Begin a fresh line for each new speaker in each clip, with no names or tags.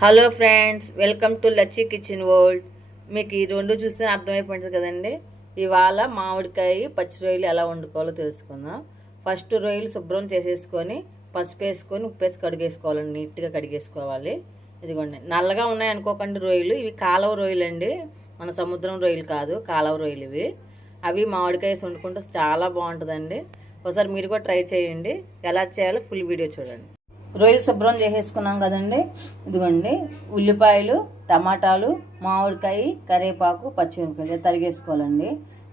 Hello friends welcome to Lacchi kitchen world. మీకు ఈ రెండు చూస్తే అర్థమైపోయింది కదండి? ఇవాళ మామిడికాయ పచ్చి రొయ్యలు ఎలా వండుకోవాలో తెలుసుకుందాం. ఫస్ట్ రొయ్యలు శుభ్రం చేసేసుకొని పసుపు వేసుకొని ఉప్పు వేసి కడిగేసుకోవాలండి. నీట్గా కడిగేసుకోవాలి. ఇదిగోండి నల్లగా ఉన్నాయి అనుకోకండి రొయ్యలు. ఇవి కాలువ రొయ్యలు అండి మన సముద్రం రొయ్యలు కాదు కాలువ రొయ్యలు ఇవి. అవి మామిడికాయ వేసి వండుకుంటే చాలా బాగుంటుందండి. ఒకసారి మీరు కూడా ట్రై చేయండి. ఎలా చేయాలో ఫుల్ వీడియో చూడండి. రొయ్యలు శుభ్రం చేసేసుకున్నాం కదండి. ఇదిగోండి ఉల్లిపాయలు టమాటాలు మామిడికాయ కరివేపాకు పచ్చిమిరపకాయలు తరిగేసుకోవాలండి.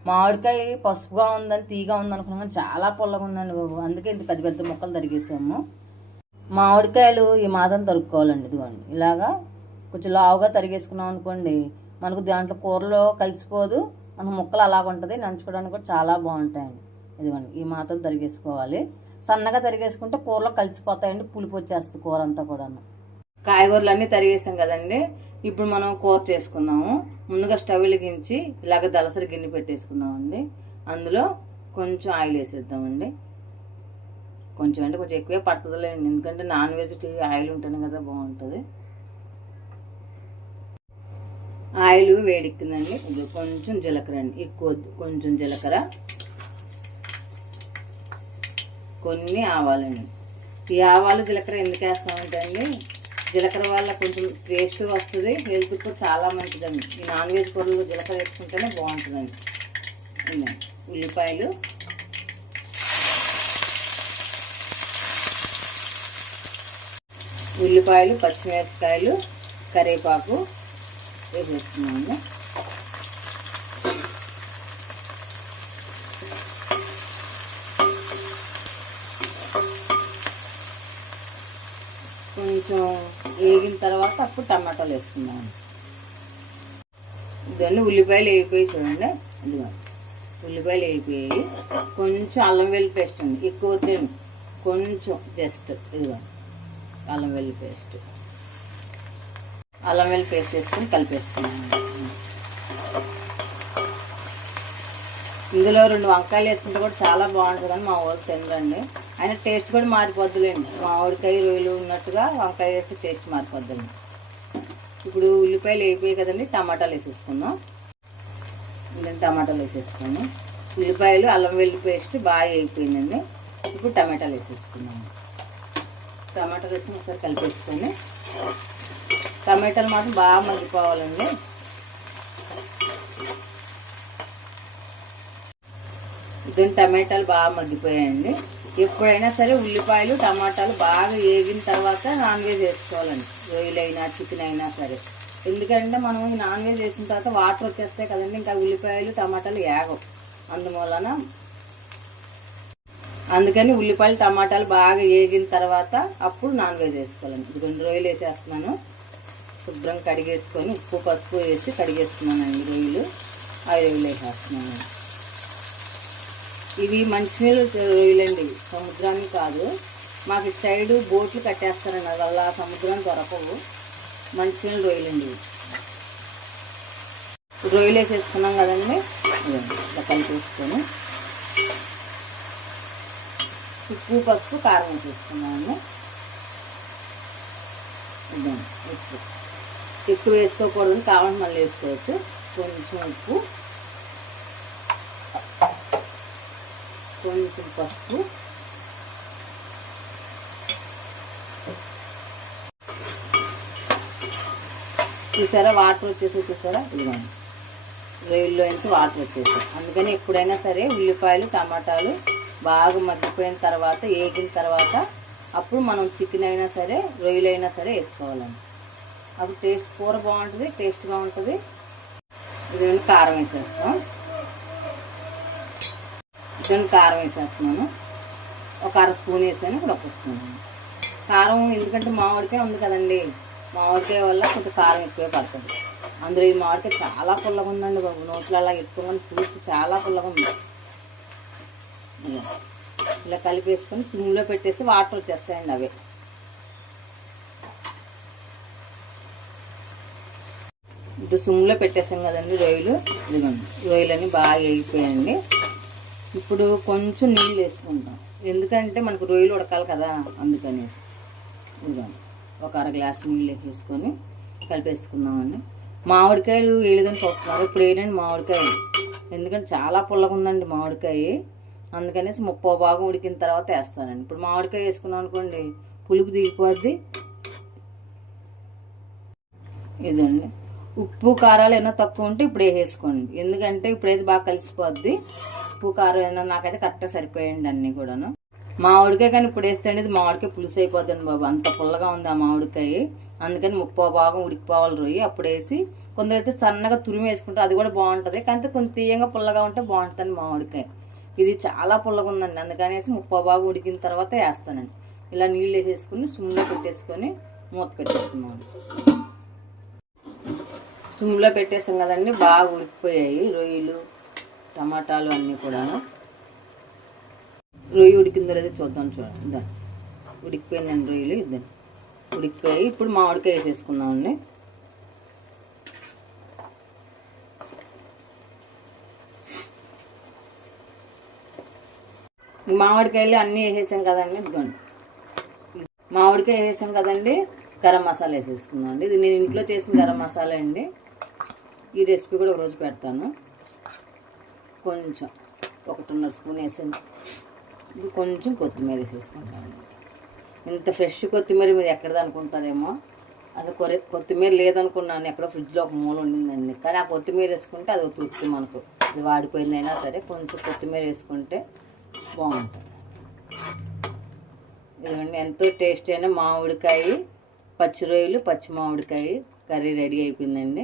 మామిడికాయ పసుపుగా ఉందని తీగా ఉందనుకున్నాం చాలా పొల్లగా ఉందండి బాబు. అందుకే ఇంత పెద్ద పెద్ద ముక్కలు తరిగేసాము. మామిడికాయలు ఈ మాత్రం తరుక్కోవాలండి ఇదిగోండి. ఇలాగా కొంచెం లావుగా తరిగేసుకున్నాం అనుకోండి మనకు దాంట్లో కూరలో కలిసిపోదు. మన ముక్కలు అలాగ ఉంటుంది నంచుకోవడానికి కూడా చాలా బాగుంటాయండి. ఇదిగోండి ఈ మాత్రం తరిగేసుకోవాలి. సన్నగా తరిగేసుకుంటే కూరలో కలిసిపోతాయండి పులుపు వచ్చేస్తుంది కూర అంతా కూడా కాయగూరలు అన్నీ తరిగేసాం కదండి ఇప్పుడు మనం కూర చేసుకుందాము. ముందుగా స్టవ్ వెలిగించి ఇలాగ దలసరి గిన్నె పెట్టేసుకుందామండి. అందులో కొంచెం ఆయిల్ వేసేద్దామండి. కొంచెం అంటే కొంచెం ఎక్కువే పడుతుందిలేండి ఎందుకంటే నాన్ వెజ్కి ఆయిల్ ఉంటేనే కదా బాగుంటుంది. ఆయిల్ వేడెక్కిందండి కొంచెం జీలకర్ర అండి ఎక్కువ వద్దు. కొంచెం జీలకర్ర. కొన్ని ఆవాలండి. ఈ ఆవాలు జీలకర్ర ఎందుకు వేస్తామంటే అండి జీలకర్ర వల్ల కొంచెం టేస్ట్ వస్తుంది హెల్త్ కూడా చాలా మంచిదండి. ఈ నాన్ వెజ్ కూరలో జీలకర్ర వేసుకుంటేనే బాగుంటుందండి. ఉల్లిపాయలు. ఉల్లిపాయలు పచ్చిమిరపకాయలు కరివేపాకు వేసేస్తున్నాము కొంచెం వేగిన తర్వాత అప్పుడు టమాటాలు వేసుకున్నాను ఇవన్నీ ఉల్లిపాయలు వేగిపోయి చూడండి. ఇదిగో ఉల్లిపాయలు వేగిపోయి కొంచెం అల్లం వెల్లి పేస్ట్ అండి. ఎక్కువ వద్దండి కొంచెం జస్ట్ ఇదిగో అల్లం వెల్లి పేస్ట్. అల్లం వెల్లి పేస్ట్ వేసుకొని కలిపేసుకున్నాను ఇందులో రెండు వంకాయలు వేసుకుంటే కూడా చాలా బాగుంటుందని మా వాళ్ళు తినరండి అయినా టేస్ట్ కూడా మారిపోద్దులేండి. మామిడికాయ రొయ్యలు ఉన్నట్టుగా వంకాయ వేస్తే టేస్ట్ మారిపోద్దండి. ఇప్పుడు ఉల్లిపాయలు వేయిపోయాయి కదండి టమాటాలు వేసేసుకుందాం. నేను టమాటాలు వేసేసుకున్నాను ఉల్లిపాయలు అల్లం వెల్లి పేస్ట్ బాగా వేయిపోయిందండి ఇప్పుడు టమాటాలు వేసేసుకున్నాము టమాటాలు వేసుకుని ఒకసారి కలిపేసుకొని టమాటాలు మాత్రం బాగా మగ్గిపోవాలండి. దీని టమాటాలు బాగా మగ్గిపోయాయండి. ఎప్పుడైనా సరే ఉల్లిపాయలు టమాటాలు బాగా వేగిన తర్వాత నాన్ వెజ్ వేసుకోవాలండి. రొయ్యలు అయినా చికెన్ అయినా సరే. ఎందుకంటే మనం నాన్ వెజ్ వేసిన తర్వాత వాటర్ వచ్చేస్తాయి కదండి ఇంకా ఉల్లిపాయలు టమాటాలు వేగవు అందువలన అందుకని ఉల్లిపాయలు టమాటాలు బాగా వేగిన తర్వాత అప్పుడు నాన్ వెజ్ వేసుకోవాలండి. ఇది రెండు రొయ్యలు వేసేస్తున్నాను. శుభ్రం కడిగేసుకొని ఉప్పు పసుపు వేసి కడిగేస్తున్నానండి. రొయ్యలు ఆ రొయ్యలు వేసేస్తున్నాను. ఇవి మంచినీళ్ళు రొయ్యలండి సముద్రాన్ని కాదు. మాకు ఇటు సైడు బోట్లు కట్టేస్తారండి. అది వల్ల సముద్రం దొరకవు. మంచినీళ్ళు రొయ్యలండి రొయ్యలు వేసేసుకున్నాం కదండి. ఇదిగోండి, ఇలా కలిపేసుకొని ఉప్పు పసుపు కారం వేసేసుకున్నాము. ఉప్పు. ఎక్కువ వేసుకోకూడదు. కావాలంటే మళ్ళీ వేసుకోవచ్చు. కొంచెం ఉప్పు. కొంచెం పసుపు. చూసారా వాటర్ వచ్చేసి చూసారా? ఇదిగోండి. రొయ్యల్లో నుంచి వాటర్ వచ్చేసాయి అందుకని ఎప్పుడైనా సరే ఉల్లిపాయలు టమాటాలు బాగా మగ్గిపోయిన తర్వాత వేగిన తర్వాత అప్పుడు మనం చికెన్ అయినా సరే రొయ్యలు అయినా సరే వేసుకోవాలండి. అప్పుడు టేస్ట్ కూర బాగుంటుంది టేస్ట్గా ఉంటుంది. ఇదేమో కారం వేసేస్తాం. చికెన్ కారం వేసేస్తున్నాను. ఒక అర స్పూన్ వేసాను ఇప్పుడు ఒక స్పూన్ కారం ఎందుకంటే మామిడికాయ ఉంది కదండి. మామిడికాయ వల్ల కొంచెం కారం ఎక్కువే పడుతుంది. అందులో ఈ మామిడికాయ చాలా పుల్లగా ఉందండి బాబు. నోట్లో అలా ఎత్తుకొని పులుపు చాలా పుల్లగా ఉంది. ఇలా. కలిపేసుకొని సిమ్లో పెట్టేసి వాటర్ వచ్చేస్తాయండి అవి. ఇప్పుడు సిమ్లో పెట్టేసాం కదండి రొయ్యలు. ఇదిగోండి రొయ్యలన్నీ బాగా వేగిపోయాయండి. ఇప్పుడు కొంచెం నీళ్ళు వేసుకుంటాం ఎందుకంటే మనకు రొయ్యలు ఉడకాలి కదా అందుకనేసి. ఇదిగోండి ఒక అర గ్లాస్ నీళ్ళు వేసేసుకొని కలిపేసుకున్నామండి మామిడికాయలు వేయలేదని చూస్తున్నారు? ఇప్పుడు ఏంటంటే మామిడికాయలు. ఎందుకంటే చాలా పుల్లగా ఉందండి మామిడికాయ. అందుకనేసి ముప్పో భాగం ఉడికిన తర్వాత వేస్తానండి. ఇప్పుడు మామిడికాయ వేసుకున్నాం అనుకోండి పులుపు దిగిపోద్ది. ఇదండి. ఉప్పు కారాలు ఏమైనా తక్కువ ఉంటే ఇప్పుడు వేసుకోండి. ఎందుకంటే ఇప్పుడేది బాగా కలిసిపోద్ది. ఉప్పు కారం ఏమైనా నాకైతే కరెక్ట్గా సరిపోయండి అన్నీ కూడాను. మామిడికాయ కానీ ఇప్పుడు వేస్తే అనేది మామిడికాయ పులుసు అయిపోద్దండి బాబు. అంత పుల్లగా ఉంది ఆ మామిడికాయ. అందుకని ముప్పో భాగం ఉడికిపోవాలి రొయ్యి. అప్పుడు వేసి కొందరైతే సన్నగా తురిమి వేసుకుంటారు అది కూడా బాగుంటుంది. కానీ కొంచెం తీయంగా పుల్లగా ఉంటే బాగుంటుంది మామిడికాయ. ఇది చాలా పుల్లగా ఉందండి. అందుకనేసి ముప్పో భాగం ఉడికిన తర్వాత వేస్తానండి. ఇలా నీళ్ళు వేసేసుకుని సుమ్లో పెట్టేసుకొని మూత పెట్టేసుకున్నాను. సుమ్లో పెట్టేసాం కదండి బాగా ఉడికిపోయాయి రొయ్యలు. టమాటాలు అన్నీ కూడాను. రొయ్యి ఉడికిందో లేదో చూద్దాం చూడండి ఇదా. ఉడికిపోయిందండి రొయ్యలు ఇద్దాం ఉడికిపోయి ఇప్పుడు మామిడికాయ వేసేసుకుందామండి. మామిడికాయలు అన్నీ వేసేసాం కదండి ఇదిగోండి. మామిడికాయ వేసాం కదండి గరం మసాలా వేసేసుకుందాం అండి ఇది నేను ఇంట్లో చేసిన గరం మసాలా అండి. ఈ రెసిపీ కూడా ఒకరోజు పెడతాను. కొంచెం ఒకటిన్నర స్పూన్ వేసాను ఇది కొంచెం కొత్తిమీర వేసేసుకుంటాను. ఇంత ఫ్రెష్ కొత్తిమీర మీరు ఎక్కడది అనుకుంటారేమో? అసలు కొర కొత్తిమీర లేదనుకున్నాను. ఎక్కడో ఫ్రిడ్జ్లో ఒక మూల ఉండిందండి. కానీ ఆ కొత్తిమీర వేసుకుంటే అది ఒక తృప్తి మనకు. ఇది వాడిపోయిందైనా సరే కొంచెం కొత్తిమీర వేసుకుంటే బాగుంటుంది. ఇదిగోండి ఎంతో టేస్ట్ అయిన మామిడికాయ పచ్చి రొయ్యలు పచ్చి మామిడికాయ కర్రీ రెడీ అయిపోయిందండి.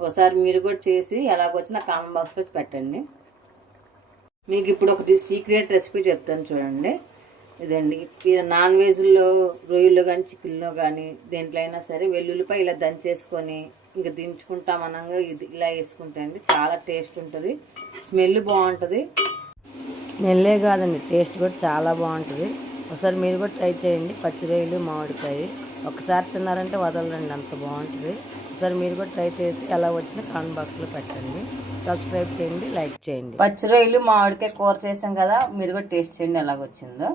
ఒకసారి మీరు కూడా చేసి ఎలాగొచ్చినా కామెంట్ బాక్స్లో పెట్టండి. మీకు ఇప్పుడు ఒకటి సీక్రెట్ రెసిపీ చెప్తాను చూడండి. ఇదండి. నాన్ వెజ్లో రొయ్యలు కానీ చికెన్లో కానీ దేంట్లో అయినా సరే వెల్లుల్లిపాయ ఇలా దంచేసుకొని ఇంకా దించుకుంటాం అనంగా ఇది ఇలా వేసుకుంటే అండి చాలా టేస్ట్ ఉంటుంది. స్మెల్ బాగుంటుంది. స్మెల్లే కాదండి టేస్ట్ కూడా చాలా బాగుంటుంది. ఒకసారి మీరు కూడా ట్రై చేయండి. పచ్చి రొయ్యలు మామిడికాయ. ఒకసారి తిన్నారంటే వదలరండి అంత బాగుంటుంది. ఒకసారి మీరు కూడా ట్రై చేసి ఎలా వచ్చినా కామెంట్ బాక్స్లో పెట్టండి. సబ్స్క్రైబ్ చేయండి లైక్ చేయండి. పచ్చి రొయ్యలు మామిడికాయ కూర చేసాం కదా మీరు కూడా టేస్ట్ చేయండి ఎలాగొచ్చిందో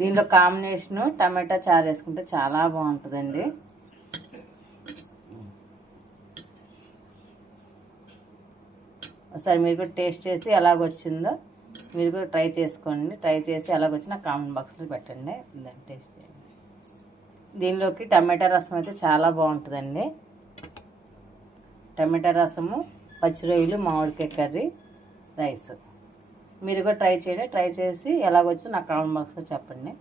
దీనిలో కాంబినేషన్ టమాటా చారు వేసుకుంటే చాలా బాగుంటుందండి. ఒకసారి మీరు కూడా టేస్ట్ చేసి ఎలాగొచ్చిందో మీరు కూడా ట్రై చేసుకోండి. ట్రై చేసి ఎలాగొచ్చినా కామెంట్ బాక్స్లో పెట్టండి. దాన్ని టేస్ట్ చేయండి. దీనిలోకి టమాటా రసం అయితే చాలా బాగుంటుందండి. టమాటా రసము పచ్చి రొయ్యలు మామిడికాయ కర్రీ రైస్. మీరు కూడా ట్రై చేయండి. ట్రై చేసి ఎలాగొచ్చిందో నాకు కామెంట్ బాక్స్లో చెప్పండి.